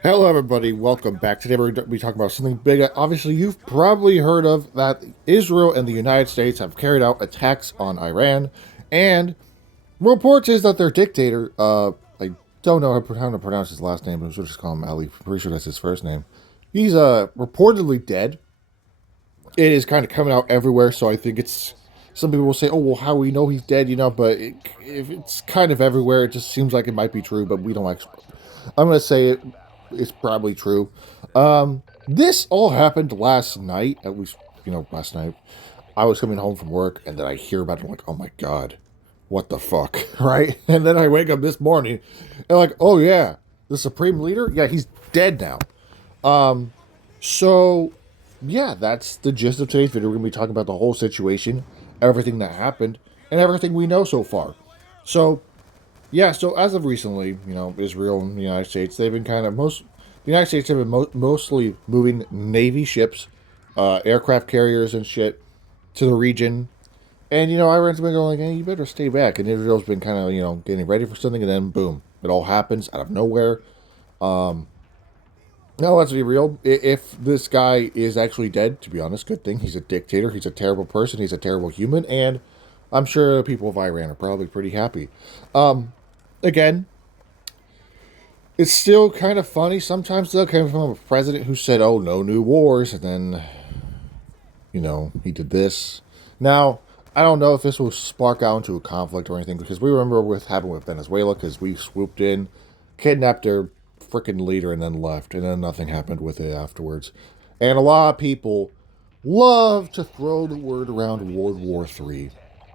Hello, everybody. Welcome back. Today we're going to be talking about something big. Obviously, you've probably heard of that Israel and the United States have carried out attacks on Iran, and reports is that their dictator, I don't know how to pronounce his last name, but we'll just call him Ali. I'm pretty sure that's his first name. He's reportedly dead. It is kind of coming out everywhere, so I think it's some people will say, "Oh, well, how we know he's dead?" But if it's kind of everywhere, it just seems like it might be true, but we don't actually. I'm gonna say it's probably true. This all happened last night. At least last night. I was coming home from work, and then I hear about it. I'm like, "Oh my god, what the fuck?" Right? And then I wake up this morning, and like, "Oh yeah, the supreme leader. Yeah, he's dead now." So yeah, that's the gist of today's video. We're gonna be talking about the whole situation, everything that happened, and everything we know so far. So yeah, so as of recently, Israel and the United States, they've been kind of the United States have been mostly moving Navy ships, aircraft carriers and shit to the region. And, Iran's been going like, hey, you better stay back. And Israel's been kind of, getting ready for something. And then, boom, it all happens out of nowhere. Now, let's be real. If this guy is actually dead, to be honest, good thing. He's a dictator. He's a terrible person. He's a terrible human. And I'm sure the people of Iran are probably pretty happy. Again, it's still kind of funny sometimes, though, coming from a president who said, "Oh, no new wars," and then he did this. Now, I don't know if this will spark out into a conflict or anything because we remember what happened with Venezuela because we swooped in, kidnapped their freaking leader, and then left, and then nothing happened with it afterwards. And a lot of people love to throw the word around World War III.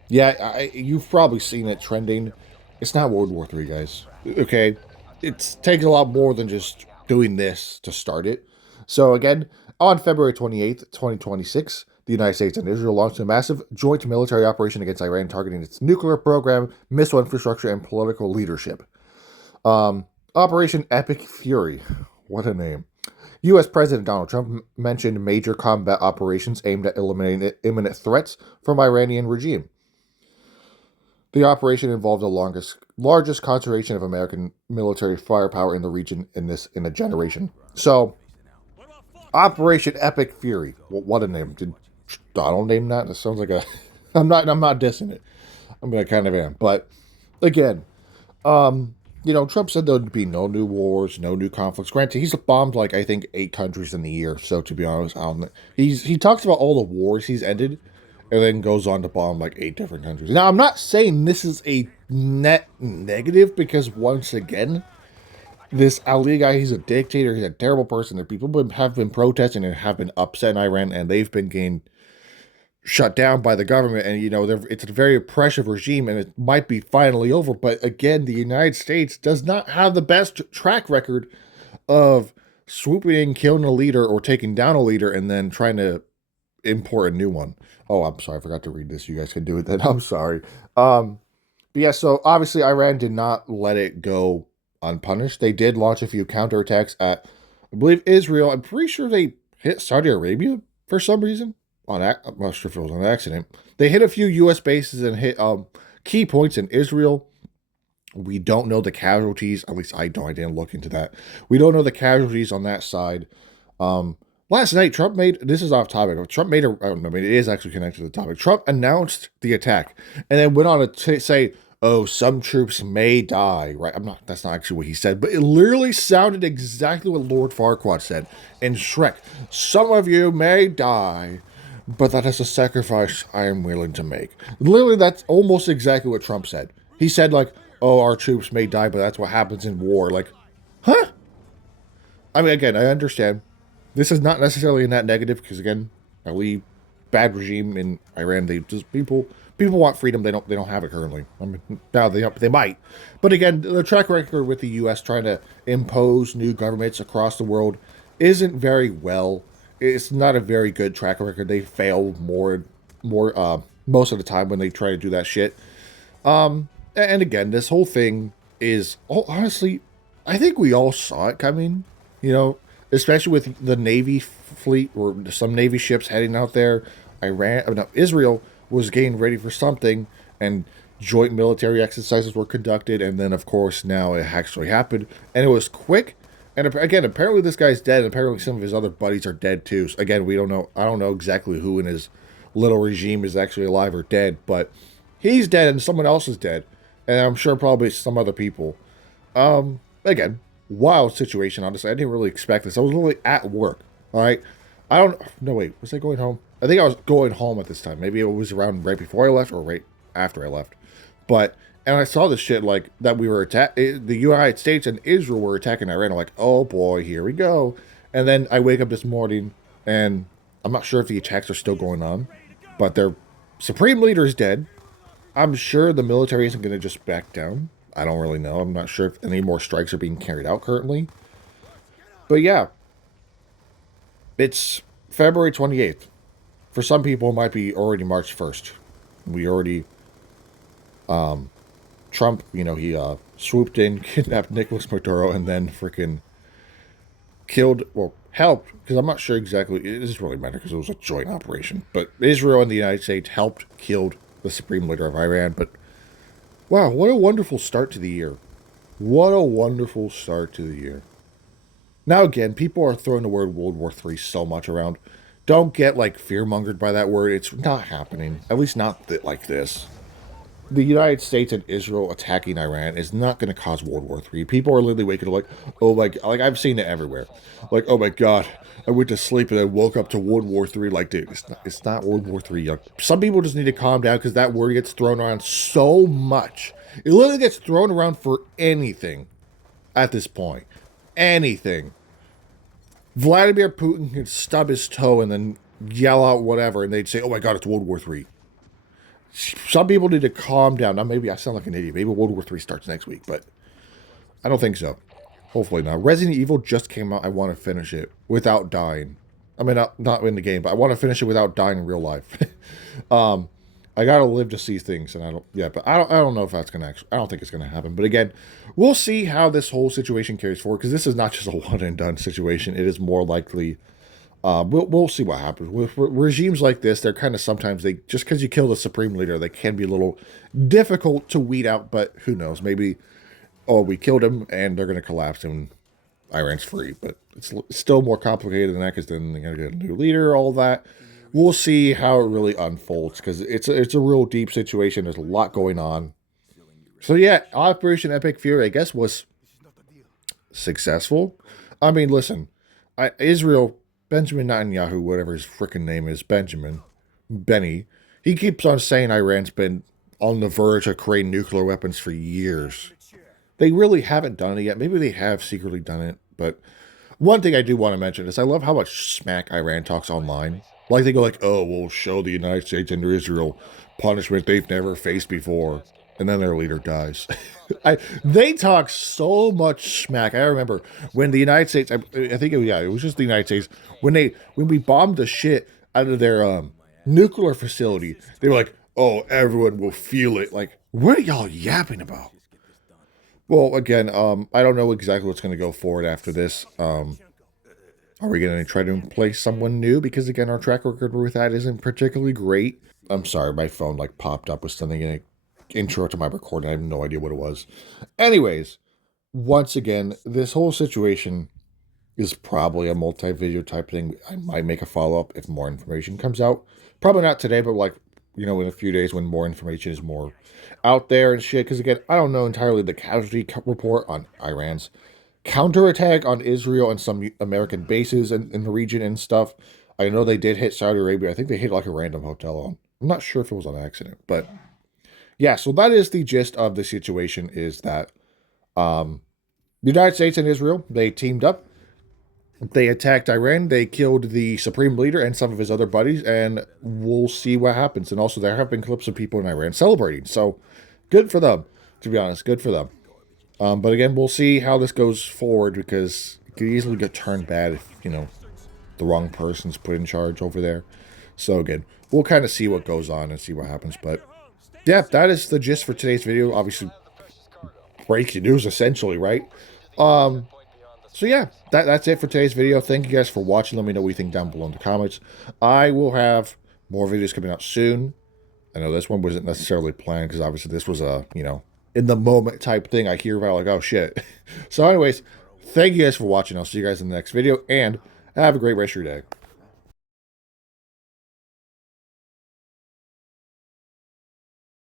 Yeah, you've probably seen it trending. It's not World War III, guys. Okay, it takes a lot more than just doing this to start it. So again, on February 28th, 2026, the United States and Israel launched a massive joint military operation against Iran, targeting its nuclear program, missile infrastructure, and political leadership. Operation Epic Fury. What a name. U.S. President Donald Trump mentioned major combat operations aimed at eliminating imminent threats from Iranian regime. The operation involved the largest concentration of American military firepower in the region in a generation. So, Operation Epic Fury. What a name! Did Donald name that? That sounds like a. I'm not dissing it. I'm gonna kind of am, but again, Trump said there'd be no new wars, no new conflicts. Granted, he's bombed like I think 8 countries in the year. So to be honest, I don't. He talks about all the wars he's ended, and then goes on to bomb like 8 different countries. Now, I'm not saying this is a net negative because once again, this Ali guy, he's a dictator. He's a terrible person. The people have been protesting and have been upset in Iran, and they've been getting shut down by the government. And it's a very oppressive regime, and it might be finally over. But again, the United States does not have the best track record of swooping in, killing a leader, or taking down a leader, and then trying to import a new one. Oh, I'm sorry, I forgot to read this. You guys can do it then. I'm sorry. But yeah, so obviously Iran did not let it go unpunished. They did launch a few counterattacks at, I believe, Israel. I'm pretty sure they hit Saudi Arabia for some reason. I'm not sure if it was on accident. They hit a few U.S. bases and hit key points in Israel. We don't know the casualties. At least I don't. I didn't look into that. We don't know the casualties on that side. Last night, Trump made, this is off topic. Trump made a, I don't know, I mean, it is actually connected to the topic. Trump announced the attack and then went on to say, "Oh, some troops may die," right? That's not actually what he said, but it literally sounded exactly what Lord Farquaad said in Shrek. "Some of you may die, but that is a sacrifice I am willing to make." Literally, that's almost exactly what Trump said. He said, like, "Oh, our troops may die, but that's what happens in war." Like, huh? I mean, again, I understand. This is not necessarily a net negative because, again, Ali, bad regime in Iran. They just people want freedom. They don't have it currently. I mean, now they might, but again, the track record with the U.S. trying to impose new governments across the world isn't very well. It's not a very good track record. They fail more most of the time when they try to do that shit. And again, this whole thing is honestly, I think we all saw it coming. You know, especially with the Navy fleet or some Navy ships heading out there. Israel was getting ready for something, and joint military exercises were conducted, and then of course now it actually happened, and it was quick, And again, apparently this guy's dead, and apparently some of his other buddies are dead too. So again, we don't know. I don't know exactly who in his little regime is actually alive or dead, but he's dead, and someone else is dead, and I'm sure probably some other people. Again, wild situation. Honestly, I didn't really expect this. I was literally at work. All right, I don't. No, wait. Was I going home? I think I was going home at this time. Maybe it was around right before I left or right after I left. But and I saw this shit like that we were the United States and Israel were attacking Iran. I'm like, oh boy, here we go. And then I wake up this morning and I'm not sure if the attacks are still going on, but their supreme leader is dead. I'm sure the military isn't going to just back down. I don't really know. I'm not sure if any more strikes are being carried out currently. But yeah, it's February 28th. For some people, it might be already March 1st. We already, Trump, he swooped in, kidnapped Nicolas Maduro, and then freaking killed, well, helped, because I'm not sure exactly, it doesn't really matter because it was a joint operation. But Israel and the United States helped, killed the supreme leader of Iran. But wow, what a wonderful start to the year. What a wonderful start to the year. Now, again, people are throwing the word World War III so much around. Don't get like fear-mongered by that word. It's not happening. At least not like this. The United States and Israel attacking Iran is not going to cause World War III. People are literally waking up like, oh, like I've seen it everywhere. Like, oh my God, I went to sleep and I woke up to World War III. Like, dude, it's not World War III. Like, some people just need to calm down because that word gets thrown around so much. It literally gets thrown around for anything at this point. Anything. Vladimir Putin could stub his toe and then yell out whatever, and they'd say, oh my God, it's World War III. Some people need to calm down. Now, maybe I sound like an idiot. Maybe World War III starts next week, but I don't think so. Hopefully not. Resident Evil just came out. I want to finish it without dying. I mean, not in the game, but I want to finish it without dying in real life. I gotta live to see things, and but I don't know if that's gonna I don't think it's gonna happen. But again, we'll see how this whole situation carries forward, because this is not just a one and done situation. It is more likely. We'll see what happens with regimes like this. They're kind of sometimes they just because you kill the supreme leader, they can be a little difficult to weed out. But who knows? Maybe we killed him and they're gonna collapse and Iran's free. But it's still more complicated than that because then they're gonna get a new leader, all that. We'll see how it really unfolds because it's a real deep situation. There's a lot going on. So yeah, Operation Epic Fury, I guess, was successful. I mean, listen, Israel, Benjamin Netanyahu, whatever his freaking name is, Benny, he keeps on saying Iran's been on the verge of creating nuclear weapons for years. They really haven't done it yet. Maybe they have secretly done it, but one thing I do want to mention is I love how much smack Iran talks online. Like they go like, oh, we'll show the United States and Israel punishment they've never faced before. And then their leader dies. They talk so much smack. I remember when the United States, I think it was just the United States, when we bombed the shit out of their nuclear facility, they were like, oh, everyone will feel it. Like, what are y'all yapping about? Well, again, I don't know exactly what's going to go forward after this. Are we going to try to place someone new? Because again, our track record with that isn't particularly great. I'm sorry, my phone like popped up with something in it. Intro to my recording. I have no idea what it was. Anyways, once again, this whole situation is probably a multi-video type thing. I might make a follow-up if more information comes out. Probably not today, but like, in a few days when more information is more out there and shit. Because again, I don't know entirely the casualty report on Iran's counterattack on Israel and some American bases in the region and stuff. I know they did hit Saudi Arabia. I think they hit like a random hotel. I'm not sure if it was on accident, but yeah, so that is the gist of the situation is that the United States and Israel, they teamed up. They attacked Iran. They killed the supreme leader and some of his other buddies, and we'll see what happens. And also, there have been clips of people in Iran celebrating. So, good for them, to be honest. Good for them. But again, we'll see how this goes forward because it could easily get turned bad if, the wrong person's put in charge over there. So, again, we'll kind of see what goes on and see what happens. But yeah, that is the gist for today's video. Obviously, breaking news, essentially, right? So yeah, that's it for today's video. Thank you guys for watching. Let me know what you think down below in the comments. I will have more videos coming out soon. I know this one wasn't necessarily planned because obviously this was a, in the moment type thing I hear about like, oh shit. So anyways, Thank you guys for watching. I'll see you guys in the next video, and have a great rest of your day.